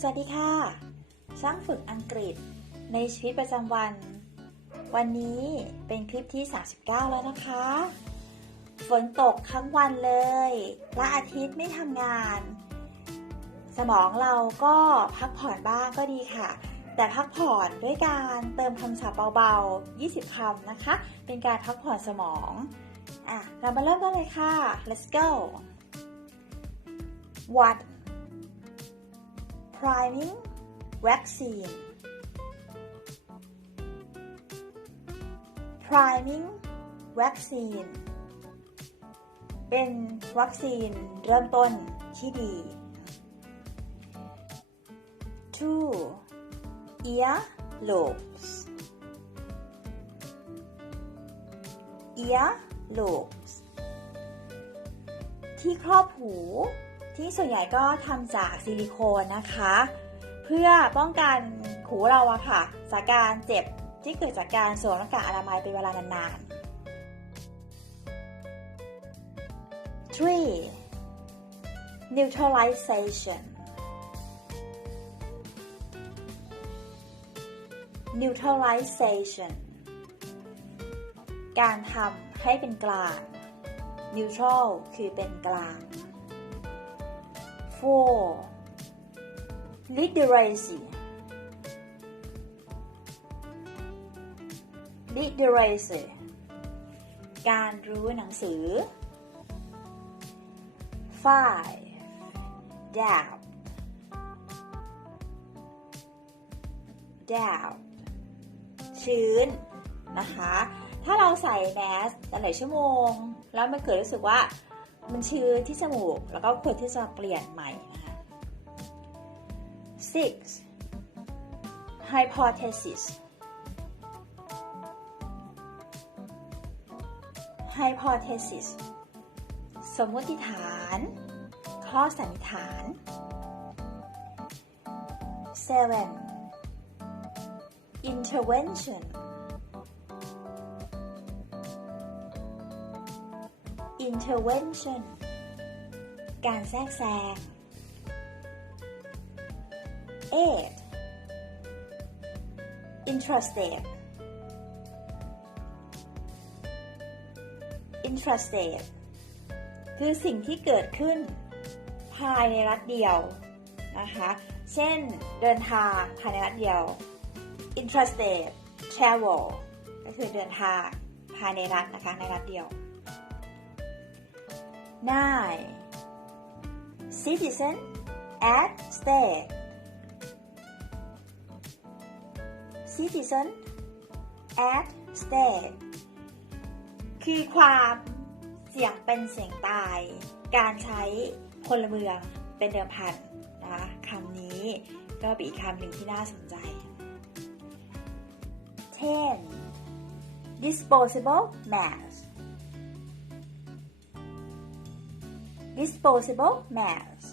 สวัสดีค่ะ ช่างฝึกอังกฤษในชีวิตประจำวัน วันนี้เป็นคลิปที่ 39 แล้วนะคะ ฝนตกทั้งวันเลยพระอาทิตย์ไม่ทำงาน สมองเราก็พักผ่อนบ้างก็ดีค่ะแต่พักผ่อนด้วยการเติมคำศัพท์เบาๆ 20 คำนะคะ เป็นการพักผ่อนสมอง อะ เรามาเริ่มกันเลยค่ะ let's go what priming vaccine priming vaccine เป็นวัคซีนเริ่มต้นที่ดี two ear lobes ear lobes ที่ครอบหู ที่ส่วนใหญ่ก็ทำจากซิลิโคนนะคะ เพื่อป้องกันหูเราอะค่ะ จากการเจ็บที่เกิดจากการสวมหน้ากากอนามัยเป็นเวลานานๆ 3. neutralization neutralization การทำให้เป็นกลาง neutral คือเป็นกลาง four literacy literacy การรู้หนังสือ five doubt doubt ชื้นนะคะ ถ้าเราใส่แมสหลายชั่วโมง แล้วมันเกิดรู้สึกว่า มันชื้นที่จมูก แล้วก็ควรที่จะเปลี่ยนใหม่นะคะ six hypothesis hypothesis สมมติฐาน ข้อสันนิษฐาน seven intervention intervention การแทรกแซง eight interested interested คือสิ่งที่เกิดขึ้นภายในรัฐเดียวนะคะ เช่นเดินทางภายในรัฐเดียว intrastate travel ก็คือเดินทางภายในรัฐนะคะในรัฐเดียว nine citizen at state citizen at state คือความเสี่ยงเป็นเสี่ยงตาย การใช้พลเมืองเป็นเดิมพันนะคะคำนี้ก็เป็นอีกคำหนึ่งที่น่าสนใจ 10 disposable mask disposable mask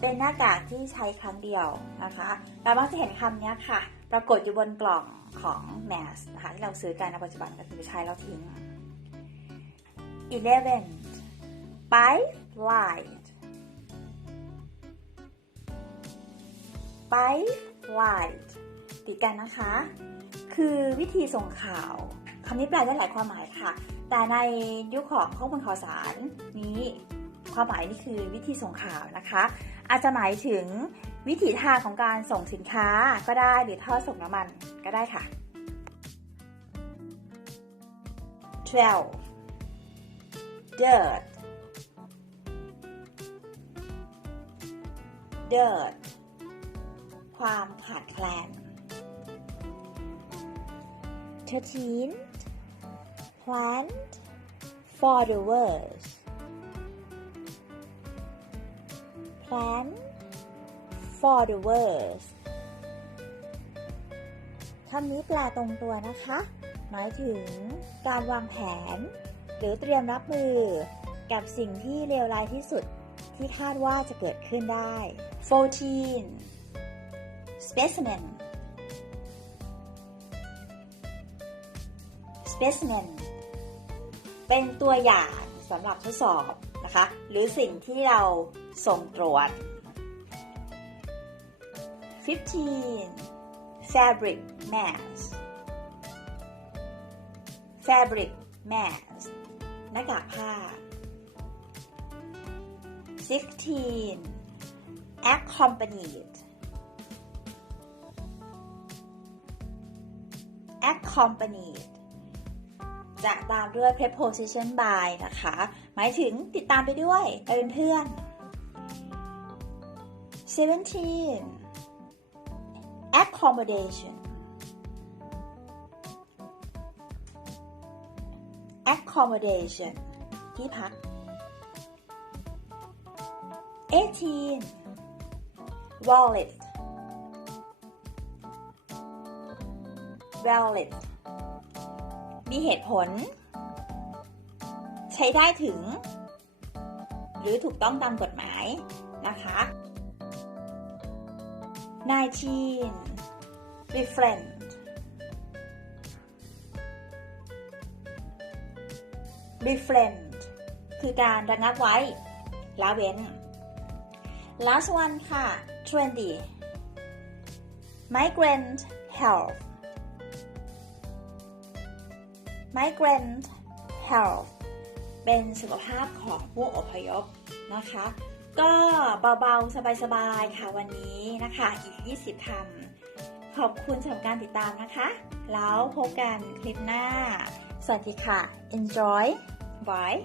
เป็นหน้ากากที่ใช้ครั้งเดียวนะคะเรามักจะเห็นคำนี้ค่ะ ปรากฏอยู่บนกล่องของ mask นะคะที่เราซื้อกันในปัจจุบันก็คือใช้แล้วทิ้ง11 pipe light pipe light ติดกันนะคะ คือวิธีส่งข่าวคำนี้แปลได้หลายความหมายค่ะ แต่ในยุคของข้อมูลข่าวสารนี้ ความหมายนี่คือวิธีส่งข่าวนะคะ อาจจะหมายถึงวิถีทางของการส่งสินค้าก็ได้หรือท่อส่งน้ำมันก็ได้ค่ะ12 dirt dirt ความขาดแคลน13 plant for the worst plan for the worst คำนี้แปลตรงตัวนะคะ หมายถึงการวางแผน หรือเตรียมรับมือกับสิ่งที่เลวร้ายที่สุดที่คาดว่าจะเกิดขึ้นได้ 14 specimen specimen เป็นตัวอย่างสำหรับทดสอบนะคะ หรือสิ่งที่เรา ส่งตรวจ 15 fabric mask fabric mask หน้ากากผ้า 16 accompanied accompanied จะตามด้วย preposition by นะคะ หมายถึงติดตามไปด้วยไปเป็นเพื่อน 17 accommodation accommodation ที่พัก 18 wallet wallet มีเหตุผล ใช้ได้ถึง หรือถูกต้องตามกฎหมายนะคะ 19 befriend befriend คือการระงับไว้ละเว้น last one ค่ะ trendy migrant health migrant health เป็นสุขภาพของผู้อพยพนะคะ ก็เบาๆ สบายๆ ค่ะวันนี้นะคะ อีก 20คำขอบคุณสำหรับการติดตามนะคะ แล้วพบกันคลิปหน้า สวัสดีค่ะ enjoy bye